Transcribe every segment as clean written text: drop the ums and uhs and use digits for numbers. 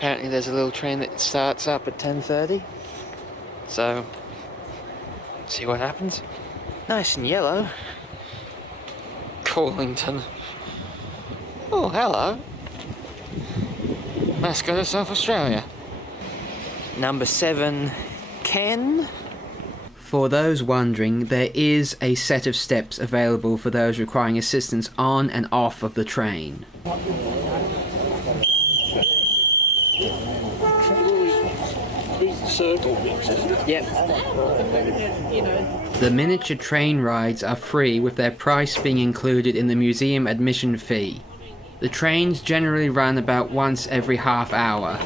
Apparently there's a little train that starts up at 10:30. So, see what happens. Nice and yellow. Callington. Oh, hello. Mascot of South Australia. Number 7, Ken. For those wondering, there is a set of steps available for those requiring assistance on and off of the train. Yep. The miniature train rides are free, with their price being included in the museum admission fee. The trains generally run about once every half hour.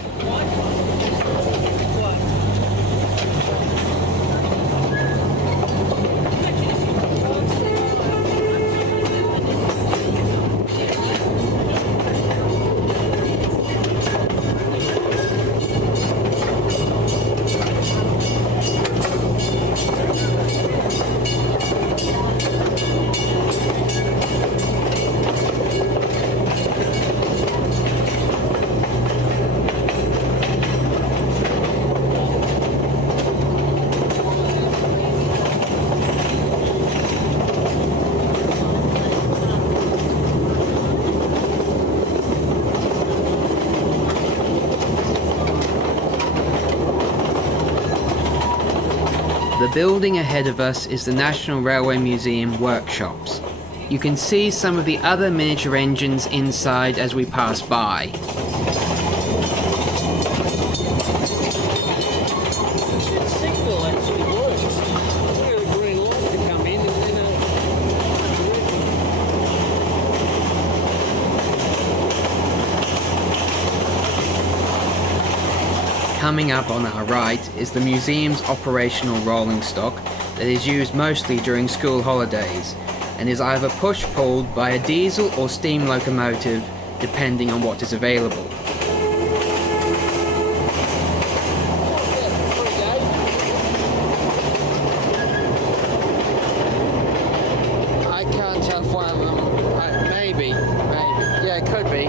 The building ahead of us is the National Railway Museum Workshops. You can see some of the other miniature engines inside as we pass by. Coming up on our right is the museum's operational rolling stock that is used mostly during school holidays and is either push-pulled by a diesel or steam locomotive depending on what is available. I can't tell if one of them, maybe, yeah, it could be.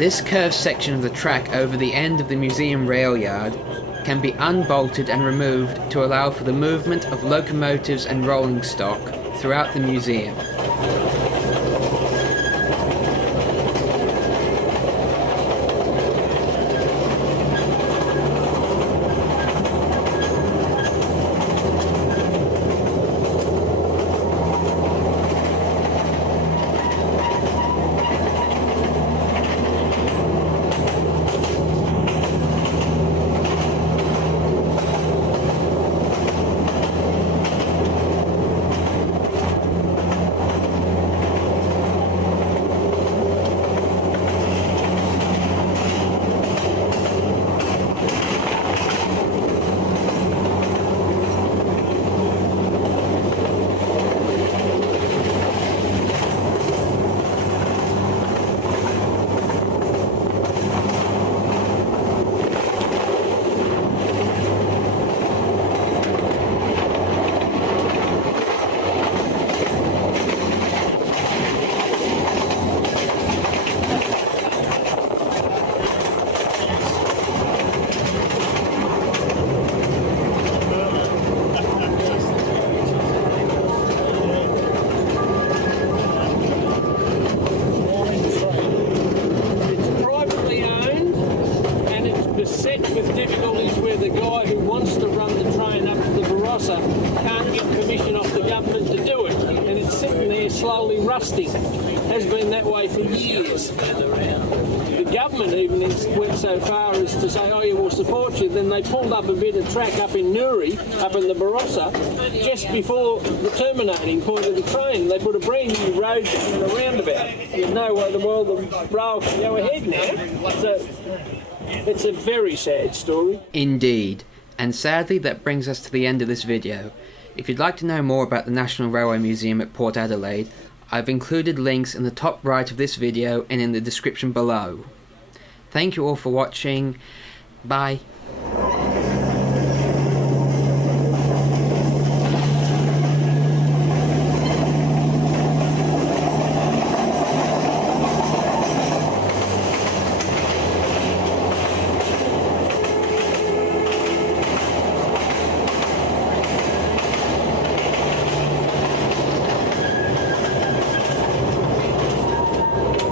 This curved section of the track over the end of the museum rail yard can be unbolted and removed to allow for the movement of locomotives and rolling stock throughout the museum. Slowly rusting. Has been that way for years. The government even went so far as to say, oh, yeah, we'll support you. Then they pulled up a bit of track up in Newry, up in the Barossa, just before the terminating point of the train. They put a brand new road and a roundabout. There's no way in the world the rail can go ahead now. So it's a very sad story. Indeed. And sadly, that brings us to the end of this video. If you'd like to know more about the National Railway Museum at Port Adelaide, I've included links in the top right of this video and in the description below. Thank you all for watching. Bye.